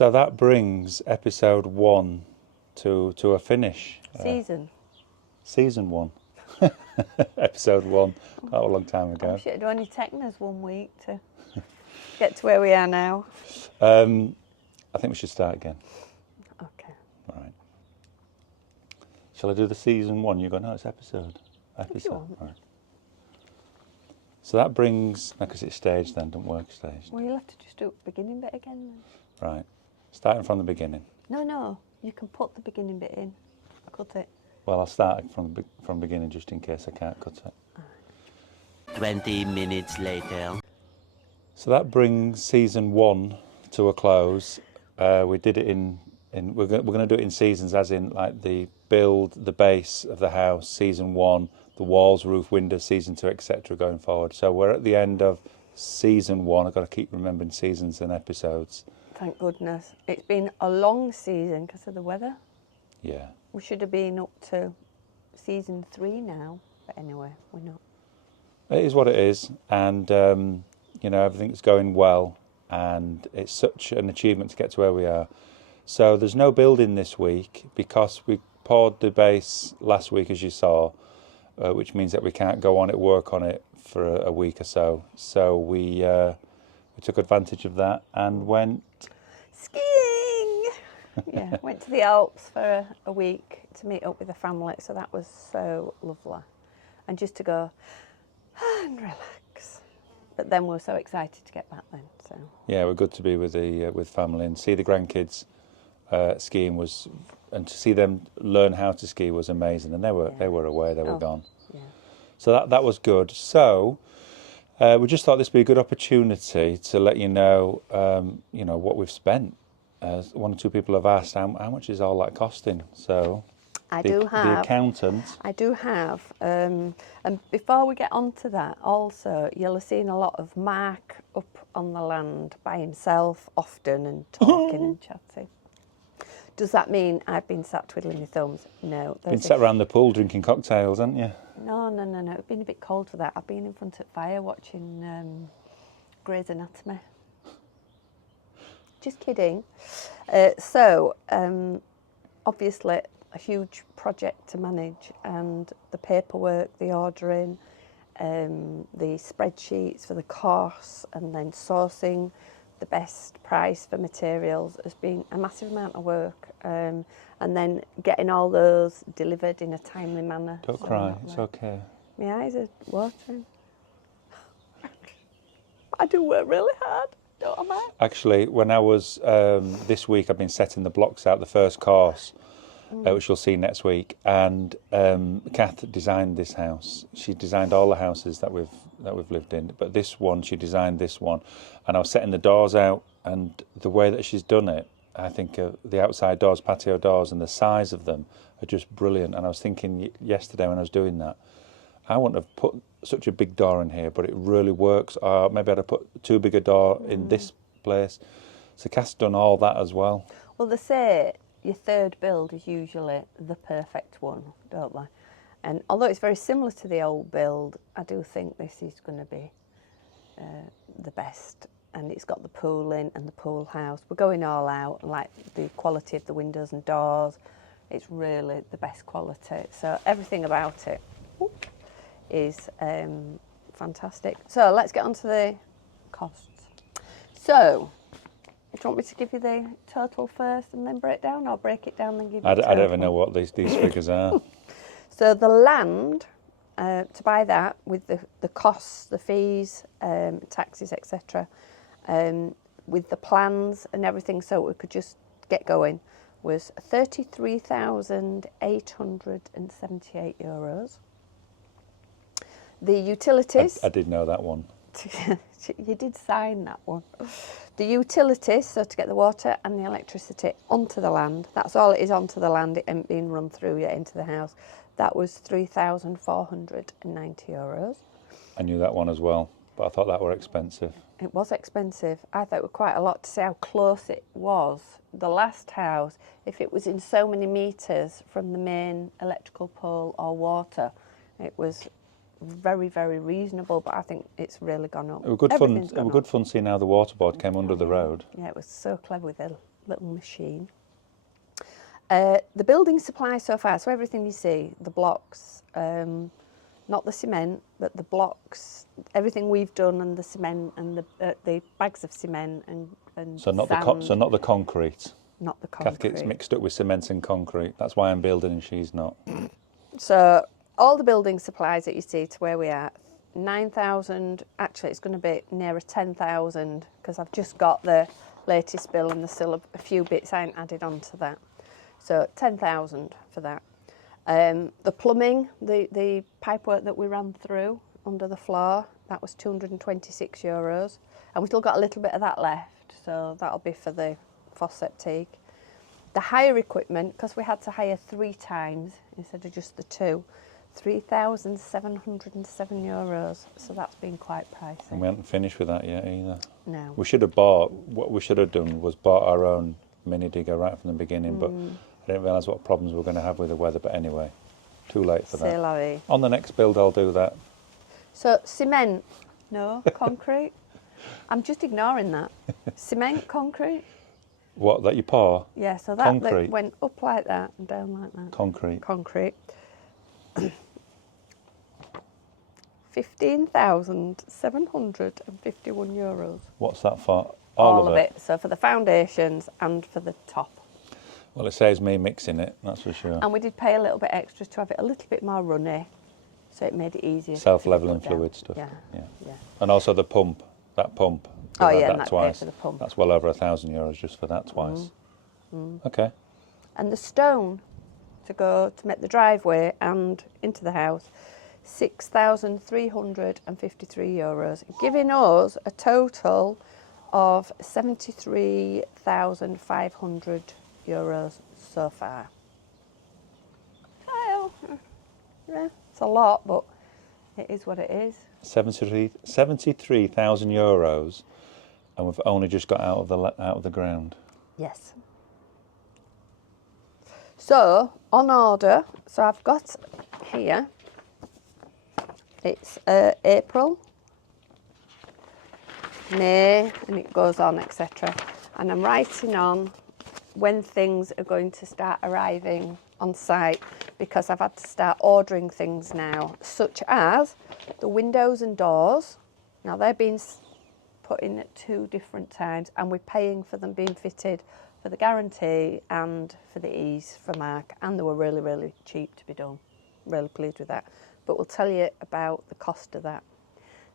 So that brings episode 1 to a finish. Season 1. Episode 1, quite a long time ago. It had only taken us 1 week to get to where we are now. I think we should start again. Okay. All right. Shall I do the season 1? You go, no, it's episode. If you want. All right. So that brings, because it's staged then, don't work staged. Well, you'll have to just do the beginning bit again then. Right. Starting from the beginning. No, you can put the beginning bit in. Cut it. Well, I'll start from the beginning just in case I can't cut it. 20 minutes later. So that brings season 1 to a close. We did it we're going to do it in seasons, as in like the build, the base of the house, season 1, the walls, roof, windows, season 2, etc. going forward. So we're at the end of season 1. I've got to keep remembering seasons and episodes. Thank goodness. It's been a long season because of the weather. Yeah. We should have been up to season 3 now, but anyway, we're not. It is what it is, and everything's going well, and it's such an achievement to get to where we are. So there's no building this week because we poured the base last week, as you saw, which means that we can't go on it, work on it for a week or so. So we took advantage of that and went skiing. Yeah, went to the Alps for a week to meet up with the family, so that was so lovely. And just to go and relax. But then we were so excited to get back then. So yeah, we're good to be with family and see the grandkids skiing and to see them learn how to ski was amazing. And they were away, they were gone. Yeah. So that was good. So we just thought this would be a good opportunity to let you know, what we've spent. 1 or 2 people have asked how much is all that costing. So the accountant. I do have. And before we get on to that, also, you'll have seen a lot of Mark up on the land by himself often and talking and chatting. Does that mean I've been sat twiddling my thumbs? No. Been sat around the pool drinking cocktails, haven't you? No. It's been a bit cold for that. I've been in front of fire watching Grey's Anatomy. Just kidding. Obviously, a huge project to manage, and the paperwork, the ordering, the spreadsheets for the costs, and then sourcing the best price for materials has been a massive amount of work. And then getting all those delivered in a timely manner. Don't cry, it's okay. My eyes are watering. I do work really hard, don't I? Actually, when I was, this week, I've been setting the blocks out, the first course, which you'll see next week. And Kath designed this house. She designed all the houses that we've lived in, but this one, she designed this one. And I was setting the doors out, and the way that she's done it, I think the outside doors, patio doors, and the size of them are just brilliant. And I was thinking yesterday when I was doing that, I wouldn't have put such a big door in here, but it really works. Or maybe I'd have put too big a door in this place. So Kath's done all that as well. Well, they say your third build is usually the perfect one, don't they? And although it's very similar to the old build, I do think this is going to be the best. And it's got the pool in and the pool house. We're going all out, like the quality of the windows and doors. It's really the best quality. So everything about it is fantastic. So let's get on to the costs. So, do you want me to give you the total first and then break down, or break it down and give you the total? I don't even know what these figures are. So the land, to buy that with the costs, the fees, taxes, etc., with the plans and everything, so we could just get going, was €33,878. The utilities... I did know that one. You did sign that one. The utilities, so to get the water and the electricity onto the land, that's all it is onto the land, it ain't been run through yet into the house. That was €3,490. I knew that one as well, but I thought that were expensive. It was expensive. I thought it was quite a lot to see how close it was. The last house, if it was in so many metres from the main electrical pole or water, it was very, very reasonable, but I think it's really gone up. It was good fun seeing how the water board came under the road. Yeah, it was so clever with little machine. The building supply so far, so everything you see, the blocks, not the cement, but the blocks, everything we've done, and the cement and the bags of cement and So not sand, the concrete. not the Kath gets concrete. mixed up with cement and concrete. That's why I'm building and she's not. So all the building supplies that you see to where we are, 9,000, actually it's going to be nearer 10,000 because I've just got the latest bill and there's still a few bits I ain't added on to that. So 10,000 for that. The plumbing, the pipework that we ran through under the floor, that was €226. And we've still got a little bit of that left, so that'll be for the faucet take. The hire equipment, because we had to hire 3 times instead of just the 2, €3,707. So that's been quite pricey. And we haven't finished with that yet either. No. What we should have done was bought our own mini digger right from the beginning, but I didn't realise what problems we're going to have with the weather. But anyway, too late for that. C'est la vie. On the next build, I'll do that. So cement, no. Concrete, I'm just ignoring that. Cement, concrete. What, that you pour? Yeah, so that Concrete. went up like that and down like that. Concrete. Concrete. €15,751. What's that for? All of it. So for the foundations and for the top. Well, it saves me mixing it, that's for sure. And we did pay a little bit extra to have it a little bit more runny, so it made it easier. Self-leveling fluid stuff. Yeah. Yeah. And also the pump, that pump. Oh we had yeah, that and that twice. for the pump. That's well over €1,000 just for that twice. Okay. And the stone to go to make the driveway and into the house, €6,353, giving us a total of €73,500 so far. Well, yeah, it's a lot, but it is what it is. €73,000, and we've only just got out of the ground. Yes. So, on order, so I've got here, it's April, May, and it goes on, etc. And I'm writing on when things are going to start arriving on site, because I've had to start ordering things now, such as the windows and doors. Now, they're being put in at 2 different times, and we're paying for them being fitted for the guarantee and for the ease for Mark, and they were really, really cheap to be done. Really pleased with that. But we'll tell you about the cost of that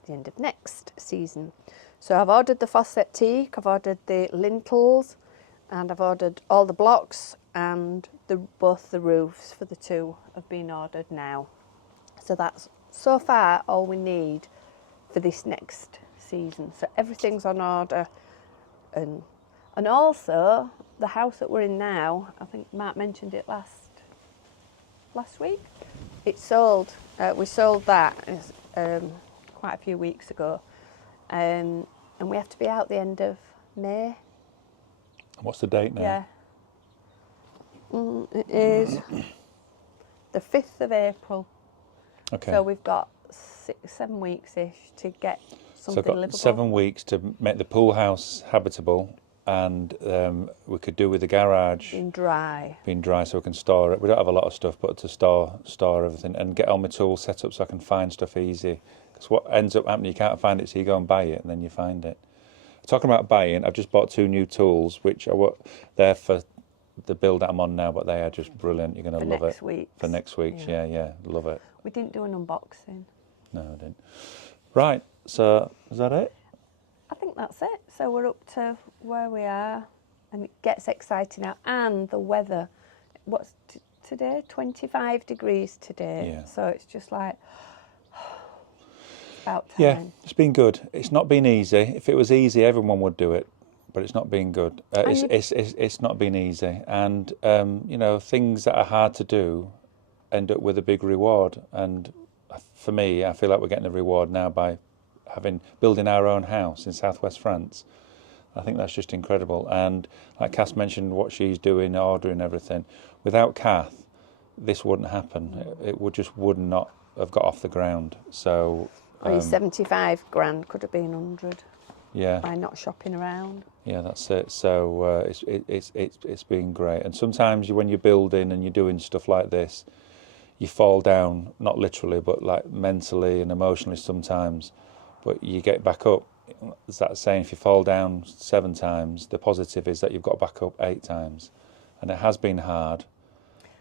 at the end of next season. So I've ordered the faucet teak, I've ordered the lintels, and I've ordered all the blocks, and both the roofs for the 2 have been ordered now. So that's so far all we need for this next season. So everything's on order, and also the house that we're in now, I think Mark mentioned it last week. It sold. We sold that quite a few weeks ago, and we have to be out the end of May. What's the date now? Yeah. It is the 5th of April. Okay. So we've got 7 weeks-ish to get So something I've got livable. 7 weeks to make the pool house habitable, and we could do with the garage Being dry. being dry so we can store it. We don't have a lot of stuff, but to store everything and get all my tools set up so I can find stuff easy. Because what ends up happening, you can't find it, so you go and buy it, and then you find it. Talking about buying, I've just bought 2 new tools, which are they're for the build that I'm on now, but they are just brilliant. You're going to love it. For next week. Yeah, love it. We didn't do an unboxing. No, I didn't. Right, so is that it? I think that's it. So we're up to where we are, and it gets exciting now. And the weather, what's today? 25 degrees today. Yeah. So it's just like, about time. Yeah, it's been good. It's not been easy. If it was easy, everyone would do it, but it's not been good. It's not been easy, and things that are hard to do end up with a big reward. And for me, I feel like we're getting a reward now by building our own house in southwest France. I think that's just incredible. And like Kath mentioned, what she's doing, ordering everything. Without Kath, this wouldn't happen. It would not have got off the ground. So. 75 grand could have been 100. Yeah. by not shopping around. Yeah, that's it. So it's been great. And sometimes when you're building and you're doing stuff like this, you fall down, not literally, but like mentally and emotionally sometimes. But you get back up. It's that saying, if you fall down 7 times, the positive is that you've got back up 8 times. And it has been hard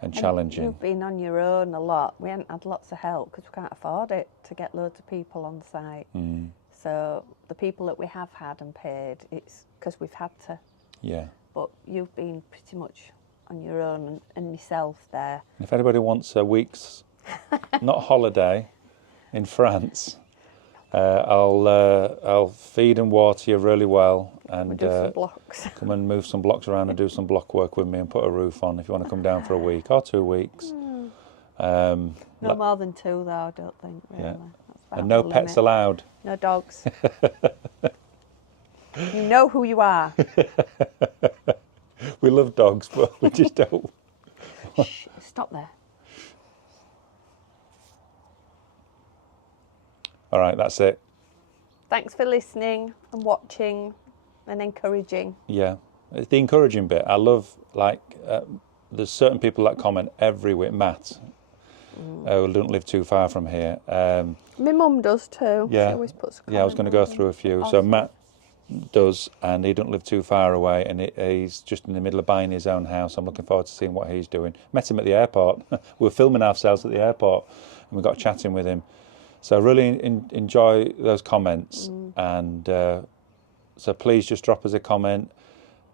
and challenging. You've been on your own a lot. We haven't had lots of help because we can't afford it to get loads of people on site. So the people that we have had and paid, it's because we've had to. Yeah. But you've been pretty much on your own and myself there. If anybody wants a week's, not holiday, in France, I'll feed and water you really well, and We do some blocks. come and move some blocks around and do some block work with me and put a roof on if you want to come down for a week or 2 weeks. No more than 2 though, I don't think, really. Yeah. That's about And no the pets limit. allowed. No dogs. You know who you are. We love dogs, but we just don't. Shh, stop there. All right, that's it. Thanks for listening and watching and encouraging. Yeah, it's the encouraging bit. I love, there's certain people that comment every week. Matt, who don't live too far from here. My mum does too. Yeah. She always puts a Yeah, I was going to go comment through a few. on So them. Matt does, and he don't live too far away, and he's just in the middle of buying his own house. I'm looking forward to seeing what he's doing. Met him at the airport. We were filming ourselves at the airport, and we got chatting with him. So I really enjoy those comments, and so please just drop us a comment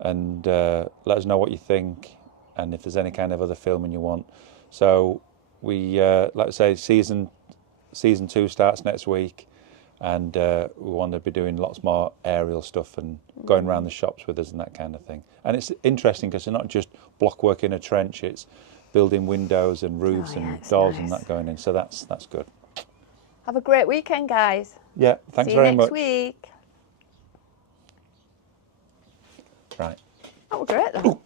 and let us know what you think, and if there's any kind of other filming you want. So we, like I say, season 2 starts next week, and we want to be doing lots more aerial stuff and going around the shops with us and that kind of thing. And it's interesting because it's not just block work in a trench; it's building windows and roofs yeah, and it's doors and nice. that going in. So that's good. Have a great weekend, guys. Yeah, thanks See you very next much. week. Right. That was great, though.